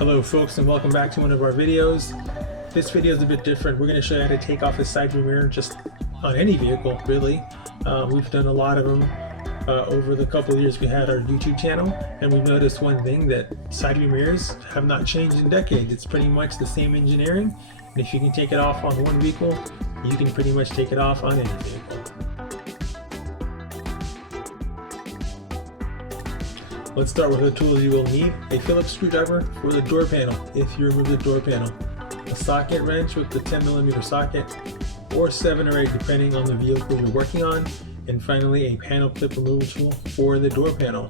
Hello folks, and welcome back to one of our videos. This video is a bit different. We're going to show you how to take off a side view mirror just on any vehicle, really. We've done a lot of them over the couple of years we had our YouTube channel, and we've noticed one thing, that side view mirrors have not changed in decades. It's pretty much the same engineering, and if you can take it off on one vehicle, you can pretty much take it off on any vehicle. Let's start with the tools you will need. A Phillips screwdriver for the door panel, if you remove the door panel. A socket wrench with the 10mm socket, or 7 or 8 depending on the vehicle you're working on. And finally, a panel clip removal tool for the door panel.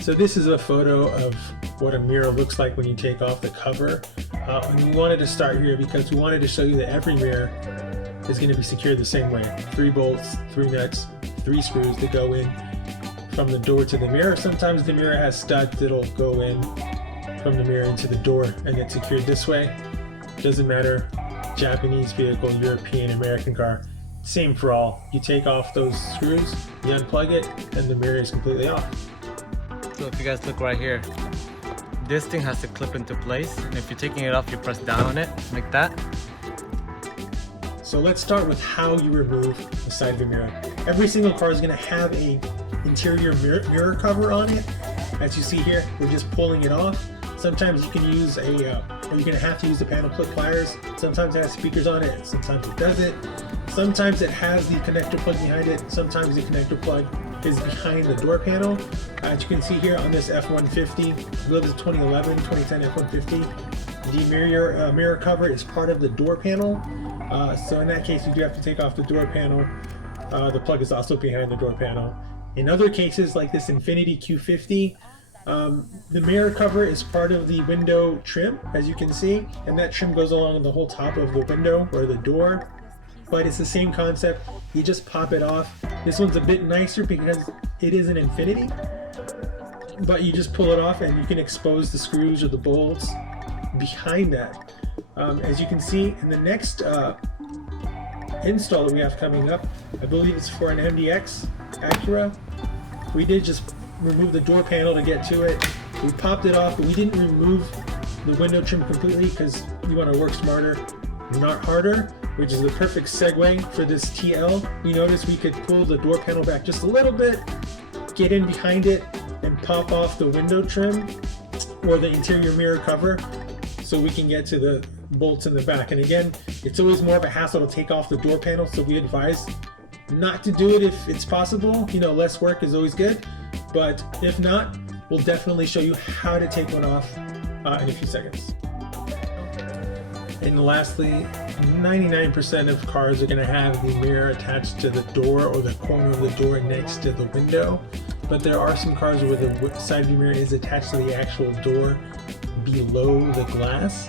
So this is a photo of what a mirror looks like when you take off the cover. And we wanted to start here because we wanted to show you that every mirror is going to be secured the same way. 3 bolts, 3 nuts, 3 screws that go in from the door to the mirror. Sometimes the mirror has studs that'll go in from the mirror into the door and get secured this way. Doesn't matter, Japanese vehicle, European, American car, same for all. You take off those screws, you unplug it, and the mirror is completely off. So if you guys look right here, this thing has to clip into place, and if you're taking it off, you press down on it like that. So let's start with how you remove the side view mirror. Every single car is going to have a interior mirror cover on it. As you see here, we're just pulling it off. Sometimes you can use or you're going to have to use the panel clip pliers. Sometimes it has speakers on it, sometimes it doesn't. Sometimes it has the connector plug behind it, sometimes the connector plug is behind the door panel. As you can see here on this F-150, I believe it's 2011, 2010 F-150, the mirror cover is part of the door panel. So in that case, you do have to take off the door panel. The plug is also behind the door panel. In other cases, like this Infiniti Q50, the mirror cover is part of the window trim, as you can see, and that trim goes along the whole top of the window or the door. But it's the same concept. You just pop it off. This one's a bit nicer because it is an Infiniti, but you just pull it off and you can expose the screws or the bolts behind that. As you can see in the next install that we have coming up, I believe it's for an MDX Acura. We did just remove the door panel to get to it. We popped it off, but we didn't remove the window trim completely because we want to work smarter, not harder, which is the perfect segue for this TL. We noticed we could pull the door panel back just a little bit, get in behind it, and pop off the window trim or the interior mirror cover so we can get to the bolts in the back. And again, it's always more of a hassle to take off the door panel, so we advise not to do it if it's possible. You know, less work is always good, but if not, we'll definitely show you how to take one off in a few seconds. And lastly, 99% of cars are going to have the mirror attached to the door or the corner of the door next to the window, but there are some cars where the side view mirror is attached to the actual door below the glass.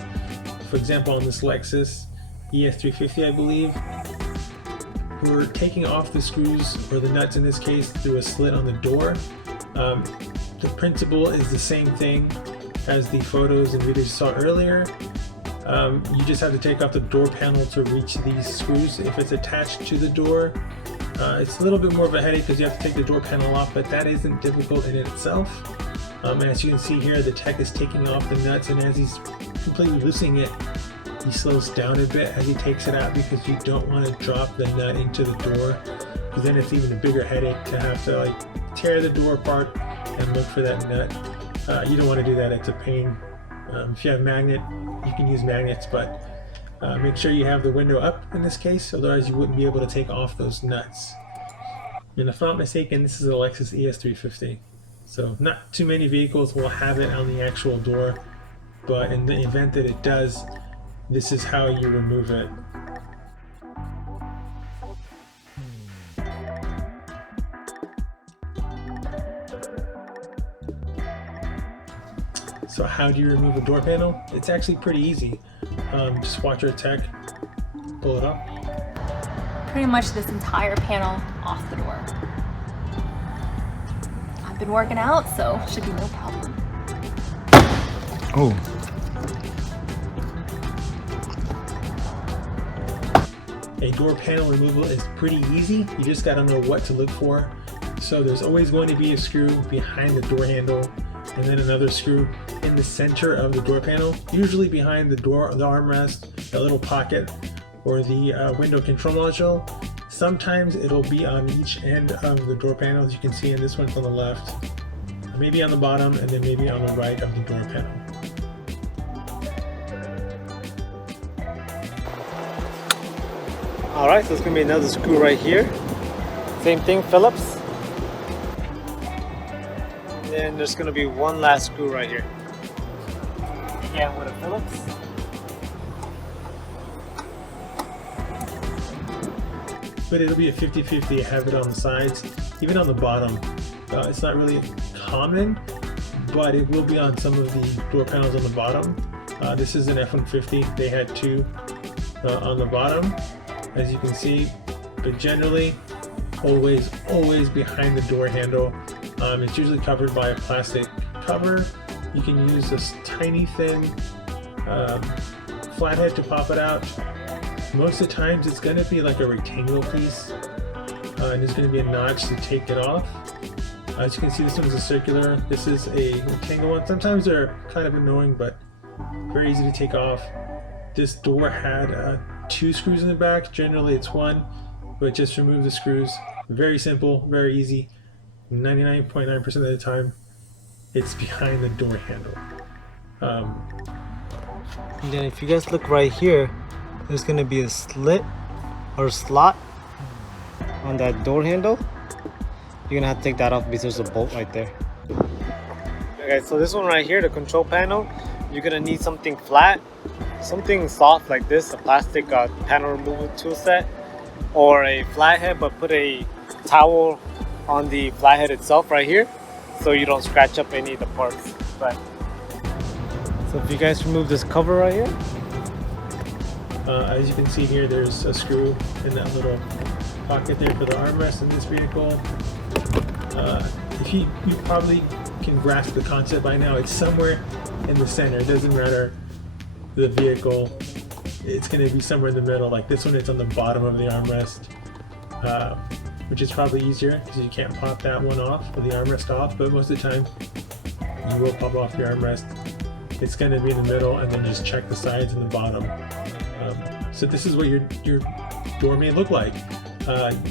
For example, on this Lexus ES350, I believe, we're taking off the screws, or the nuts in this case, through a slit on the door. The principle is the same thing as the photos and videos you saw earlier. You just have to take off the door panel to reach these screws. If it's attached to the door, it's a little bit more of a headache because you have to take the door panel off, but that isn't difficult in itself. As you can see here, the tech is taking off the nuts, and as he's completely loosening it, he slows down a bit as he takes it out because you don't want to drop the nut into the door, because then it's even a bigger headache to have to like tear the door apart and look for that nut. You don't want to do that, it's a pain. If you have magnet, you can use magnets, but make sure you have the window up in this case, otherwise you wouldn't be able to take off those nuts. And if I'm not mistaken, this is a Lexus ES350. So not too many vehicles will have it on the actual door, but in the event that it does, this is how you remove it. So how do you remove a door panel? It's actually pretty easy. Just watch our tech pull it off. Pretty much this entire panel off the door. I've been working out, so should be no problem. Oh. A door panel removal is pretty easy. You just gotta know what to look for. So there's always going to be a screw behind the door handle, and then another screw in the center of the door panel, usually behind the armrest, that little pocket, or the window control module. Sometimes it'll be on each end of the door panel, as you can see, and this one's on the left, maybe on the bottom, and then maybe on the right of the door panel. Alright, so it's going to be another screw right here. Same thing, Phillips. And then there's going to be one last screw right here. Again with a Phillips. But it'll be a 50-50 to have it on the sides, even on the bottom. It's not really common, but it will be on some of the door panels on the bottom. This is an F-150. They had two on the bottom, as you can see, but generally always behind the door handle. It's usually covered by a plastic cover. You can use this tiny thin flathead to pop it out. Most of the times it's going to be like a rectangular piece, and there's going to be a notch to take it off. As you can see, this one's a circular, this is a rectangular one. Sometimes they're kind of annoying, but very easy to take off. This door had 2 screws in the back. Generally it's 1, but just remove the screws. Very simple, very easy. 99.9% of the time it's behind the door handle. And then if you guys look right here, there's going to be a slit or slot on that door handle. You're going to have to take that off because there's a bolt right there. Okay, so this one right here, the control panel, you're going to need something flat, something soft like this, a plastic panel removal tool set, or a flathead, but put a towel on the flathead itself right here so you don't scratch up any of the parts. But so if you guys remove this cover right here, as you can see here, there's a screw in that little pocket there for the armrest in this vehicle. If you probably can grasp the concept by now, it's somewhere in the center. It doesn't matter the vehicle, it's going to be somewhere in the middle. Like this one, it's on the bottom of the armrest, which is probably easier because you can't pop that one off or the armrest off, but most of the time you will pop off your armrest. It's going to be in the middle, and then just check the sides and the bottom. So this is what your door may look like.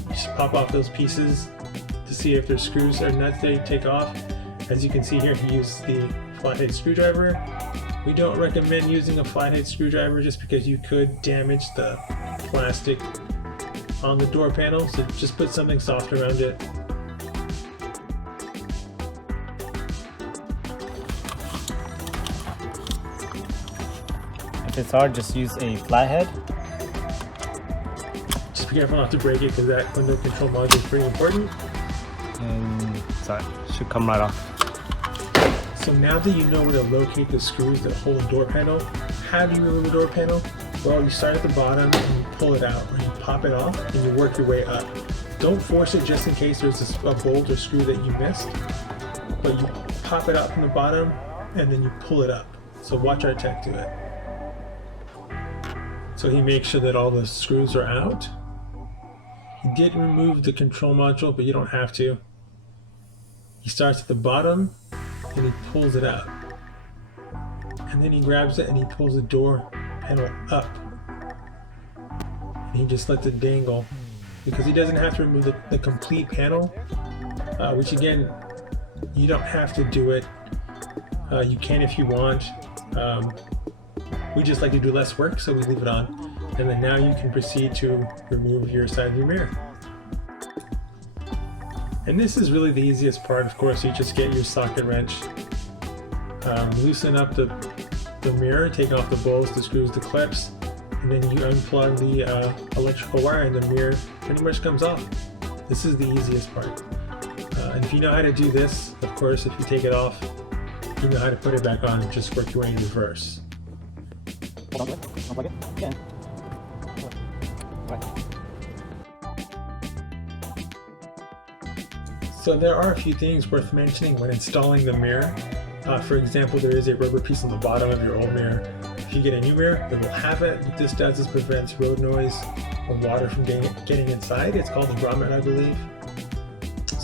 Just pop off those pieces to see if there's screws or nuts that you take off. As you can see here, he used the flathead screwdriver. We don't recommend using a flathead screwdriver just because you could damage the plastic on the door panel, so just put something soft around it. if it's hard, just use a flathead. Just be careful not to break it because that window control module is pretty important. And sorry, should come right off. So now that you know where to locate the screws that hold the door panel, how do you remove the door panel? Well, you start at the bottom and you pull it out, or you pop it off and you work your way up. Don't force it just in case there's a bolt or screw that you missed, but you pop it out from the bottom and then you pull it up. So watch our tech do it. So he makes sure that all the screws are out. He did remove the control module, but you don't have to. He starts at the bottom and he pulls it out. And then he grabs it and he pulls the door panel up. And he just lets it dangle because he doesn't have to remove the complete panel, which again, you don't have to do it. You can if you want. We just like to do less work, so we leave it on. And then now you can proceed to remove your side view mirror. And this is really the easiest part. Of course, you just get your socket wrench, loosen up the mirror, take off the bolts, the screws, the clips, and then you unplug the electrical wire and the mirror pretty much comes off. This is the easiest part. And if you know how to do this, of course, if you take it off, you know how to put it back on and just work your way in reverse. Unplug it. Yeah. Right. So there are a few things worth mentioning when installing the mirror. For example, there is a rubber piece on the bottom of your old mirror. If you get a new mirror, it will have it. What this does is prevents road noise or water from getting inside. It's called a grommet, I believe.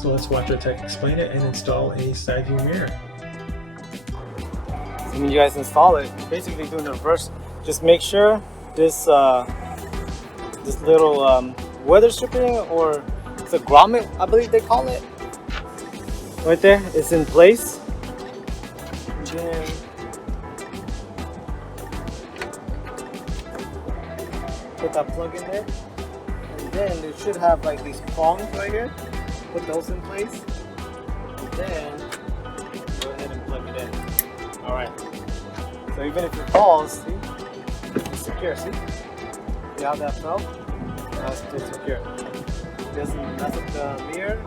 So let's watch our tech explain it and install a side view mirror. So when you guys install it, basically do the reverse. Just make sure this this little weather stripping, or it's a grommet, I believe they call it, right there, it's in place. And then put that plug in there, and then it should have like these prongs right here. Put those in place, and then go ahead and plug it in. All right. So even if it falls, see, it's secure. See how that fell? Now it's still secure. It doesn't mess up the mirror,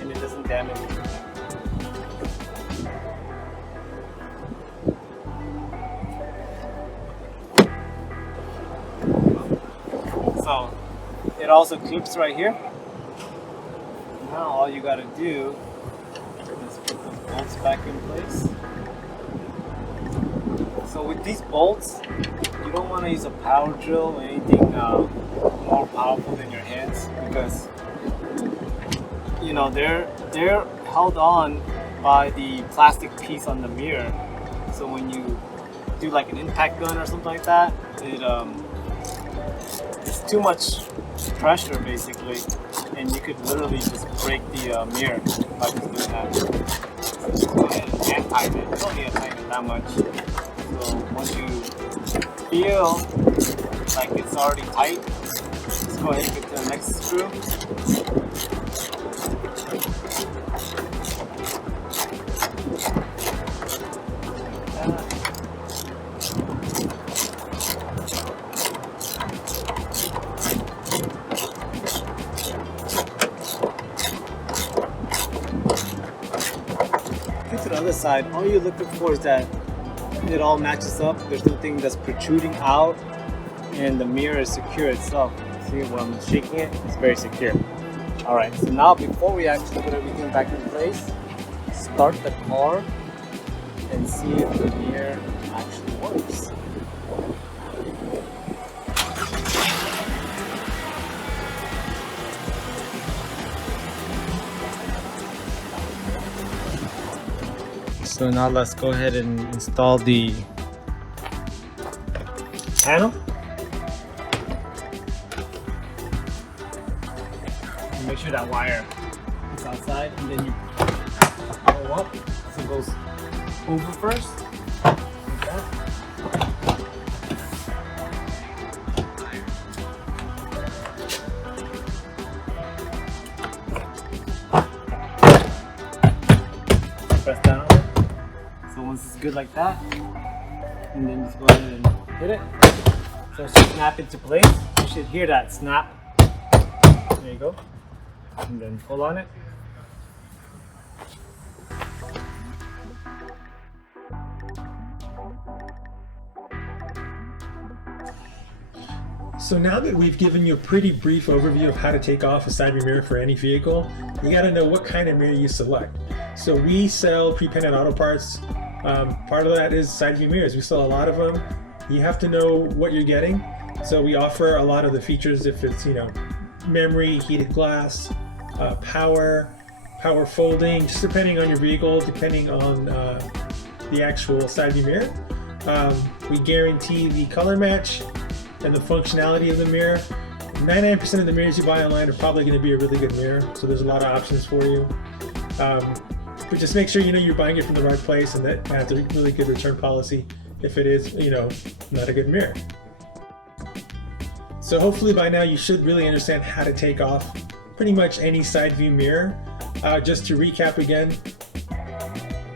and it doesn't damage it. So it also clips right here. Now all you gotta do is put those bolts back in place. So with these bolts, you don't want to use a power drill or anything more powerful than your hands, because you know they're held on by the plastic piece on the mirror. So when you do like an impact gun or something like that, it's too much pressure basically, and you could literally just break the mirror by just doing that. So just go ahead and hand tighten it. You don't need to tighten it that much. So once you feel like it's already tight, just go ahead and get to the next screw. Get to the other side, all you're looking for is that it all matches up. There's nothing that's protruding out, and the mirror is secure itself. See, when I'm shaking it, it's very secure. Alright, so now before we actually put everything back in place, start the car and see if the mirror actually works. So now let's go ahead and install the panel. And make sure that wire is outside, and then you go up. So it goes over first, like that. Press down on it. So once it's good like that, and then just go ahead and hit it. So it should snap into place. You should hear that snap. There you go. And then pull on it. So now that we've given you a pretty brief overview of how to take off a side view mirror for any vehicle, you got to know what kind of mirror you select. So we sell pre-painted auto parts. Part of that is side view mirrors. We sell a lot of them. You have to know what you're getting. So we offer a lot of the features, if it's, you know, memory, heated glass, power folding, just depending on your vehicle, depending on the actual side view mirror. We guarantee the color match and the functionality of the mirror. 99% of the mirrors you buy online are probably going to be a really good mirror, so there's a lot of options for you. But just make sure you know you're buying it from the right place, and that has a really good return policy if it is, you know, not a good mirror. So hopefully by now you should really understand how to take off pretty much any side view mirror. Just to recap again,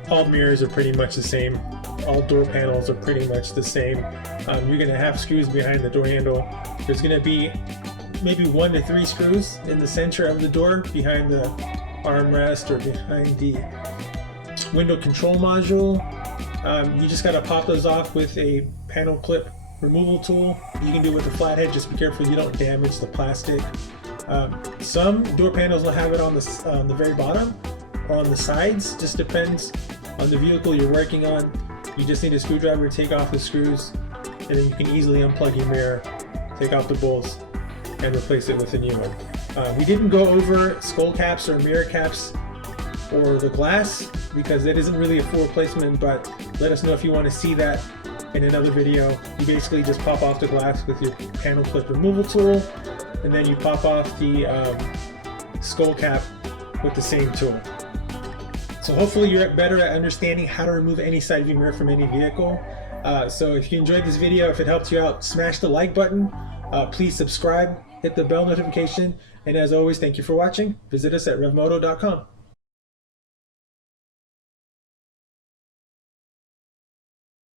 all mirrors are pretty much the same. All door panels are pretty much the same. You're going to have screws behind the door handle. There's going to be maybe 1 to 3 screws in the center of the door, behind the armrest or behind the window control module. You just got to pop those off with a panel clip removal tool. You can do it with a flathead. Just be careful you don't damage the plastic. Some door panels will have it on the very bottom or on the sides. Just depends on the vehicle you're working on. You just need a screwdriver to take off the screws, and then you can easily unplug your mirror, take off the bolts, and replace it with a new one. We didn't go over skull caps or mirror caps or the glass because it isn't really a full replacement, but let us know if you want to see that in another video. You basically just pop off the glass with your panel clip removal tool, and then you pop off the skull cap with the same tool. So hopefully you're better at understanding how to remove any side view mirror from any vehicle. So if you enjoyed this video, if it helped you out, smash the like button. Please subscribe, hit the bell notification, and as always, thank you for watching. Visit us at ReveMoto.com.